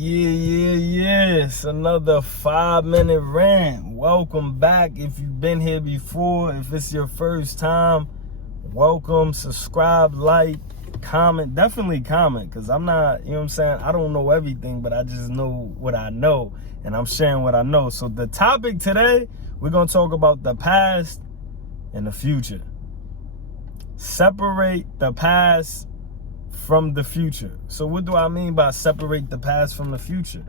It's another 5-minute rant. Welcome back. If you've been here before, if it's your first time, welcome. Subscribe, like, comment. Definitely comment, because I'm not, you know what I'm saying? I don't know everything, but I just know what I know, and I'm sharing what I know. So the topic today, we're going to talk about the past and the future. Separate the past from the future. So what do I mean by separate the past from the future?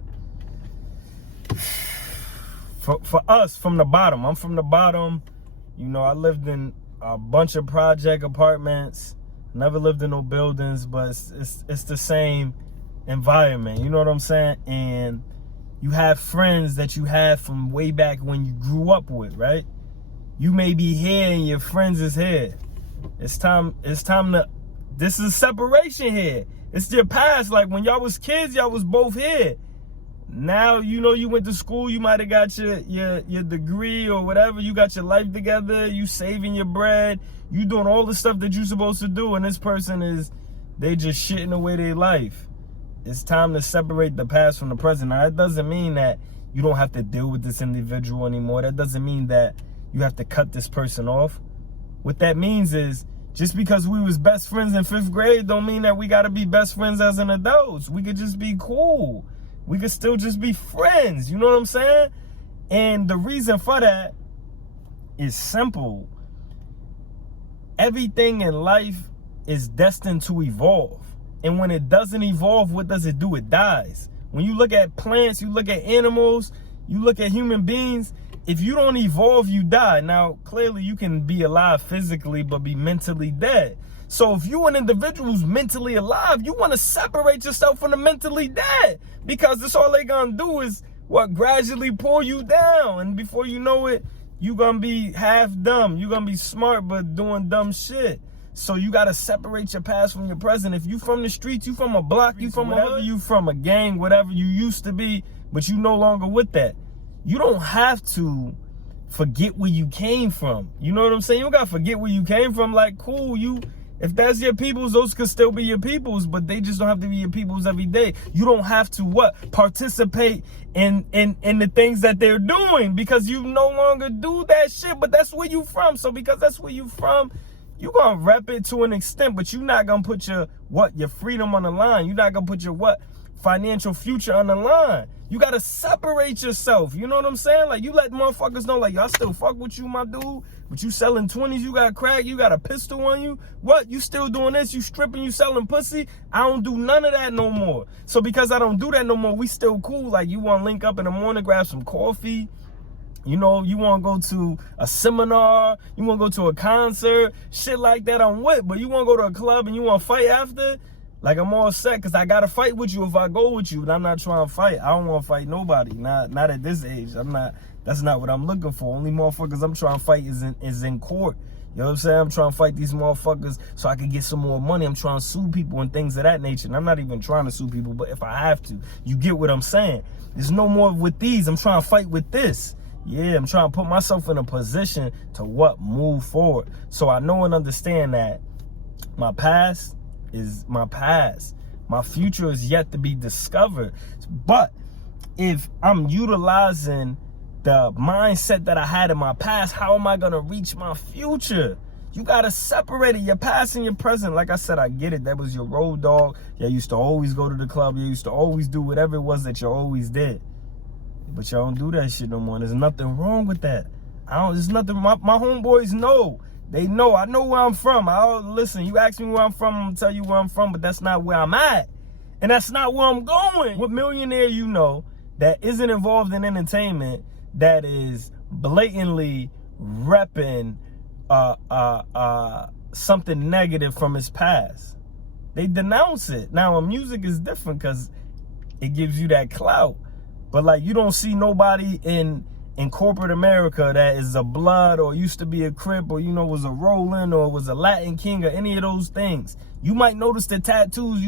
For us, from the bottom. I'm from the bottom. You know, I lived in a bunch of project apartments. Never lived in no buildings, but it's the same environment. You know what I'm saying? And you have friends that you had from way back when you grew up with, right? You may be here and your friends is here. It's time to, this is separation here. It's your past. Like when y'all was kids, y'all was both here. Now, you know, you went to school, you might have got your degree or whatever. You got your life together, you saving your bread, you doing all the stuff that you're supposed to do, and this person they just shitting away their life. It's time to separate the past from the present. Now, that doesn't mean that you don't have to deal with this individual anymore. That doesn't mean that you have to cut this person off. What that means is, just because we was best friends in 5th grade don't mean that we got to be best friends as an adults. We could just be cool. We could still just be friends. You know what I'm saying? And the reason for that is simple. Everything in life is destined to evolve. And when it doesn't evolve, what does it do? It dies. When you look at plants, you look at animals, you look at human beings, if you don't evolve, you die. Now, clearly you can be alive physically, but be mentally dead. So if you're an individual who's mentally alive, you want to separate yourself from the mentally dead, because that's all they gonna do is gradually pull you down. And before you know it, you're gonna be half dumb. You're gonna be smart, but doing dumb shit. So you gotta separate your past from your present. If you from the streets, you from a block, you from whatever, you from a gang, whatever you used to be, but you no longer with that. You don't have to forget where you came from. You know what I'm saying? You don't gotta forget where you came from. Like, cool, if that's your peoples, those could still be your peoples, but they just don't have to be your peoples every day. You don't have to participate in the things that they're doing, because you no longer do that shit, but that's where you from. So because that's where you from, you're gonna rep it to an extent, but you're not gonna put your freedom on the line. You're not gonna put your financial future on the line. You gotta separate yourself. You know what I'm saying? Like, you let motherfuckers know, like, y'all still fuck with you, my dude, but you selling 20s, you got crack, you got a pistol on you. What? You still doing this? You stripping, you selling pussy? I don't do none of that no more. So because I don't do that no more, we still cool. Like, you wanna link up in the morning, grab some coffee. You know, you want to go to a seminar, you want to go to a concert, shit like that, I'm with. But you want to go to a club and you want to fight after? Like, I'm all set, because I got to fight with you if I go with you. And I'm not trying to fight. I don't want to fight nobody. Not at this age. That's not what I'm looking for. Only motherfuckers I'm trying to fight is in court. You know what I'm saying? I'm trying to fight these motherfuckers so I can get some more money. I'm trying to sue people and things of that nature. And I'm not even trying to sue people, but if I have to, you get what I'm saying. There's no more with these. I'm trying to fight with this. Yeah, I'm trying to put myself in a position to move forward. So I know and understand that my past is my past. My future is yet to be discovered. But if I'm utilizing the mindset that I had in my past, how am I going to reach my future? You got to separate it, your past and your present. Like I said, I get it. That was your road dog. You used to always go to the club. You used to always do whatever it was that you always did. But y'all don't do that shit no more. There's nothing wrong with that. There's nothing. My homeboys know. They know. I know where I'm from. Listen, you ask me where I'm from, I'm going to tell you where I'm from, but that's not where I'm at. And that's not where I'm going. What millionaire you know that isn't involved in entertainment, that is blatantly repping something negative from his past? They denounce it. Now, music is different because it gives you that clout. But, like, you don't see nobody in corporate America that is a blood or used to be a Crip or, was a Roland or was a Latin King or any of those things. You might notice the tattoos.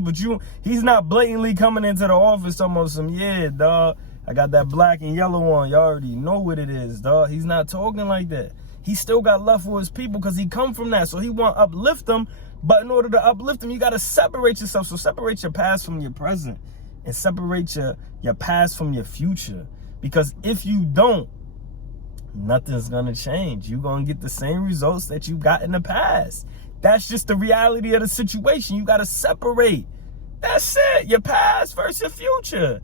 But he's not blatantly coming into the office almost yeah, dog, I got that black and yellow on. Y'all already know what it is, dog. He's not talking like that. He still got love for his people because he come from that. So he want to uplift them. But in order to uplift them, you got to separate yourself. So separate your past from your present. and separate your past from your future. Because if you don't, nothing's gonna change. You're gonna get the same results that you got in the past. That's just the reality of the situation. You gotta separate. That's it. Your past versus your future.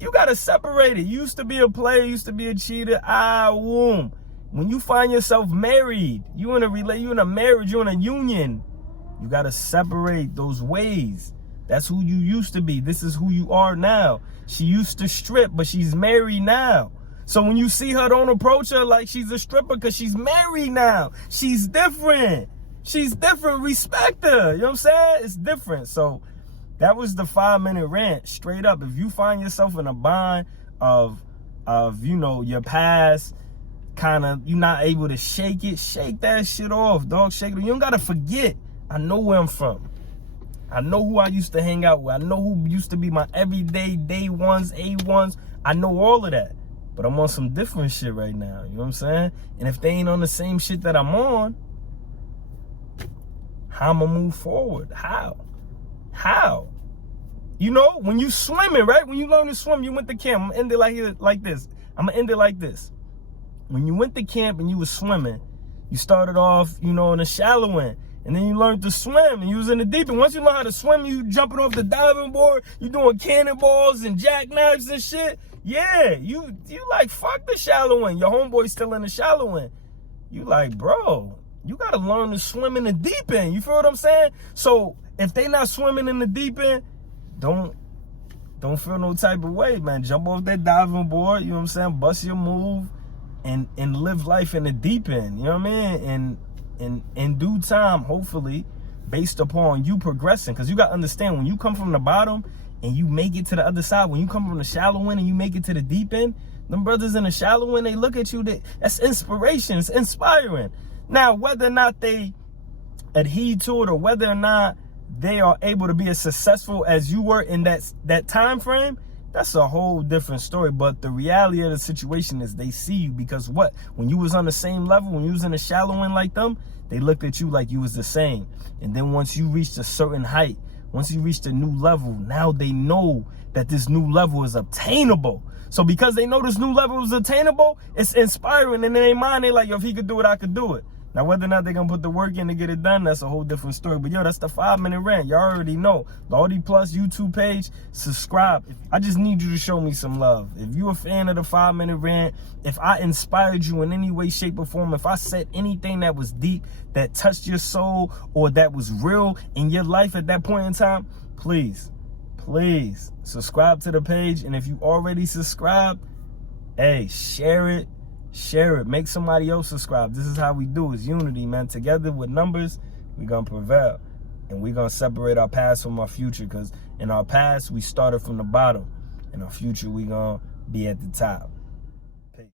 You gotta separate it. You used to be a player, you used to be a cheater. When you find yourself married, you in a marriage, you in a union. You gotta separate those ways. That's who you used to be. This is who you are now. She used to strip, but she's married now. So when you see her, don't approach her like she's a stripper, because she's married now. She's different. She's different. Respect her. You know what I'm saying? It's different. So that was the 5-minute rant. Straight up. If you find yourself in a bind of your past, kind of, you're not able to shake it, shake that shit off, dog. Shake it. You don't got to forget. I know where I'm from. I know who I used to hang out with. I know who used to be my everyday day ones, A1s. I know all of that. But I'm on some different shit right now. You know what I'm saying? And if they ain't on the same shit that I'm on, how I'm going to move forward? How? You know, when you swimming, right? When you learn to swim, you went to camp. I'm going to end it like this. When you went to camp and you was swimming, you started off, in the shallow end. And then you learned to swim and you was in the deep end. Once you learn how to swim, you jumping off the diving board, you doing cannonballs and jackknives and shit. Yeah, you like, fuck the shallow end. Your homeboy's still in the shallow end. You like, bro, you got to learn to swim in the deep end. You feel what I'm saying? So if they not swimming in the deep end, don't feel no type of way, man. Jump off that diving board, you know what I'm saying? Bust your move and live life in the deep end, you know what I mean? And in due time, hopefully, based upon you progressing. Because you got to understand, when you come from the bottom and you make it to the other side, when you come from the shallow end and you make it to the deep end, them brothers in the shallow end, they look at you, that's inspiration. It's inspiring. Now, whether or not they adhere to it or whether or not they are able to be as successful as you were in that time frame, that's a whole different story. But the reality of the situation is they see you, because when you was on the same level, when you was in the shallow end like them, they looked at you like you was the same. And then once you reached a certain height, once you reached a new level, now they know that this new level is obtainable. So because they know this new level is attainable, it's inspiring. And in their mind, they like, yo, if he could do it, I could do it. Now, whether or not they're going to put the work in to get it done, that's a whole different story. But, yo, that's the 5-minute rant. Y'all already know. The OD Plus YouTube page, subscribe. I just need you to show me some love. If you're a fan of the 5-minute rant, if I inspired you in any way, shape, or form, if I said anything that was deep, that touched your soul, or that was real in your life at that point in time, please subscribe to the page. And if you already subscribed, hey, share it. Make somebody else subscribe. This is how we do. It's unity, man. Together with numbers, we're going to prevail. And we're going to separate our past from our future, because in our past, we started from the bottom. In our future, we're going to be at the top.